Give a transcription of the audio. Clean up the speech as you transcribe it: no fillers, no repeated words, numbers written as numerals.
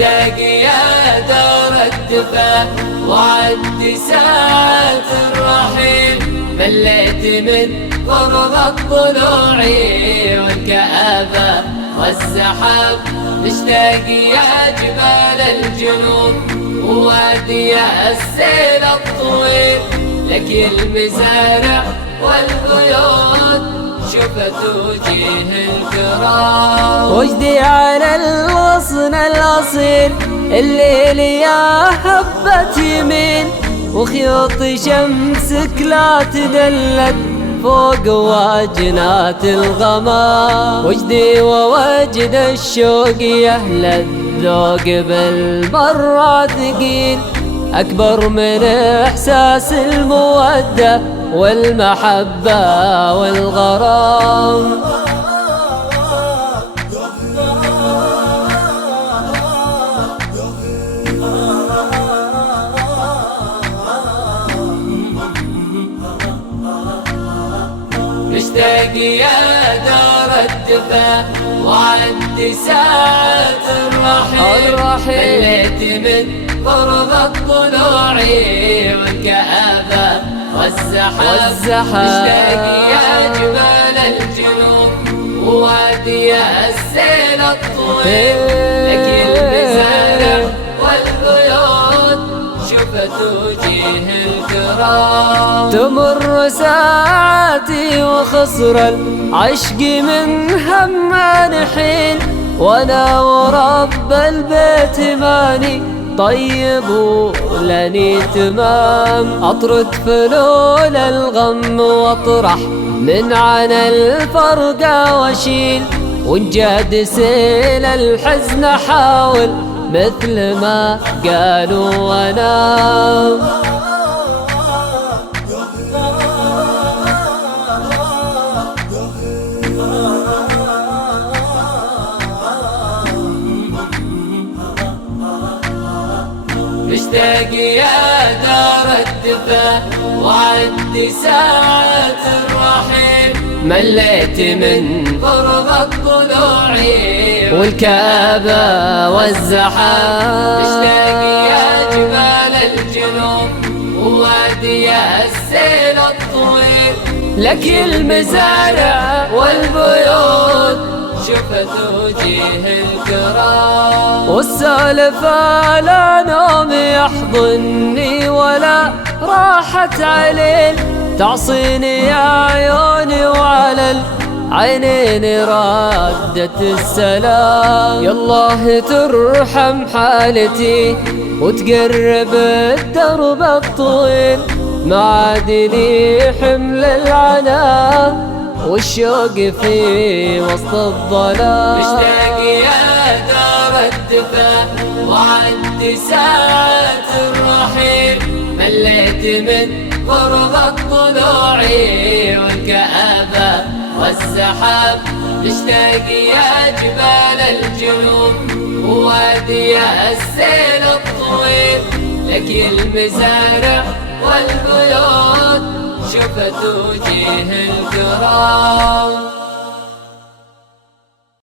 مشتاق يا دار الدفا وعد ساعة الرحيل، مليت من قرب الطلوع والكآبة والسحاب. مشتاق يا جبال الجنوب ووادي السيل الطويل، لك المزارع والبيوت شفت وجيه الكرام. وجدي على الغصن الأصيل، الليل يا هبة يمين، وخيوط شمسك لا تدلت فوق واجنات الغمام. وجدي ووجد الشوق يا أهل الذوق بالمرة ثقيل، أكبر من إحساس المودة والمحبة والغرام. مشتاق يا دار الدفا وعد ساعة الرحيل، مليت من قرب الطلوع والكآبة والزحاب. مشتاق يا جبال الجنوب ووادي السيل الطويل، لك المزارع والبيوت شفت وجيه الكرام. تمر ساعاتي وخسر العشق من هم نحيل، وانا ورب البيت ماني طيب ولني تمام. اطرد فلول الغم واطرح من عنا الفرقة واشيل، وانجاد سيل الحزن احاول مثل ما قالوا وانام. مشتاق يا دار الدفا وعد ساعة الرحيل، مليت من قرب الطلوع والكآبة والزحاب. مشتاق يا جبال الجنوب ووادي السيل الطويل، لك المزارع والبيوت شفت وجيه الكرام. والسالفة لا نوم يحضني ولا راحت عليل، تعصيني يا عيوني وعلى العينين ردت السلام. يالله ترحم حالتي وتقرب الدرب الطويل، ما عاد لي حمل العناء والشوق في وسط الظلام. مشتاق يا دار الدفا وعد ساعة الرحيل، مليت من قرب الطلوع والكآبة والسحاب. مشتاق يا جبال الجنوب ووادي السيل الطويل، لك المزارع والبيوت شفت وجيه الكرام.